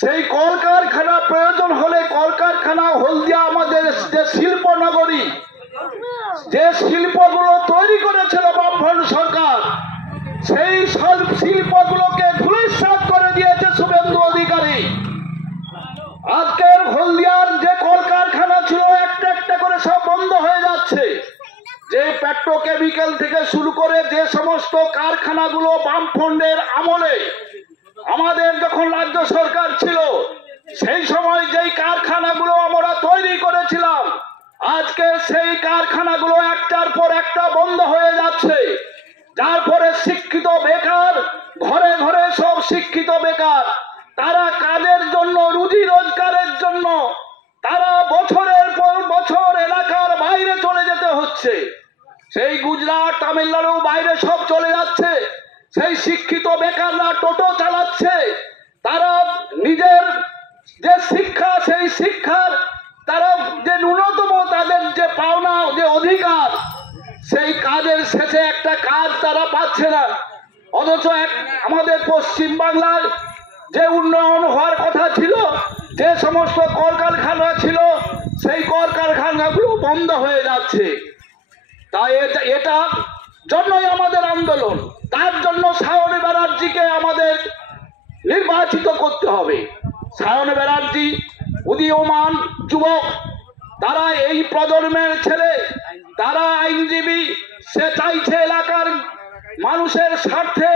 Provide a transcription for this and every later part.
সেই কলকারখানা প্রয়োজন হলে কলকারখানা হলদিয়া আমাদের যে শিল্প নগরী, যে শিল্পগুলো তৈরি করেছিল বামফ্রন্ট সরকার, সেই সব শিল্পগুলোকে ধূলিসাৎ করে দিয়েছে শুভেন্দু অধিকারী। আজকের হলদিয়ার যে কলকারখানা ছিল একটা একটা করে সব বন্ধ হয়ে যাচ্ছে। যে পেট্রোকেমিক্যাল থেকে শুরু করে যে সমস্ত কারখানাগুলো বামফ্রন্টের আমলে আমাদের যখন রাজ্য সরকার ছিল সেই সময় যেই কারখানাগুলো আমরা তৈরি করেছিলাম, আজকে সেই কারখানাগুলো একটার পর একটা বন্ধ হয়ে যাচ্ছে। যার পরে শিক্ষিত বেকার, ঘরে ঘরে সব শিক্ষিত বেকার, তারা কাজের জন্য, রুজি রোজগারের জন্য তারা বছরের পর বছর এলাকার বাইরে চলে যেতে হচ্ছে। সেই গুজরাট, তামিলনাড়ু বাইরে সব চলে যাচ্ছে। সেই শিক্ষিত বেকাররা টোটো চালাচ্ছে। তারা নিজের যে শিক্ষা, সেই শিক্ষার তারা যে ন্যূনতম তাদের যে পাওনা, যে অধিকার, সেই কাজের শেষে একটা কাজ তারা পাচ্ছে না। অথচ আমাদের পশ্চিম বাংলায় যে উন্নয়ন হওয়ার কথা ছিল, যে সমস্ত কলকারখানা ছিল, সেই কলকারখানাগুলো বন্ধ হয়ে যাচ্ছে। তাই এটা জন্যই আমাদের আন্দোলন। তার জন্য সায়ন ব্যানার্জিকে আমাদের নির্বাচিত করতে হবে। সায়ন ব্যানার্জি উদীয়মান যুবক, তারা এই প্রজন্মের ছেলে, তারা আইনজীবী, সে চাইছে এলাকার মানুষের স্বার্থে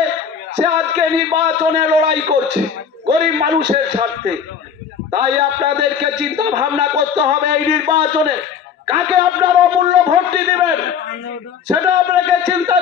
সে আজকে নির্বাচনে লড়াই করছে, গরিব মানুষের স্বার্থে। তাই আপনাদেরকে চিন্তা ভাবনা করতে হবে এই নির্বাচনে কাকে আপনারা অমূল্য ভোটটি দেবেন, সেটা আপনাকে চিন্তা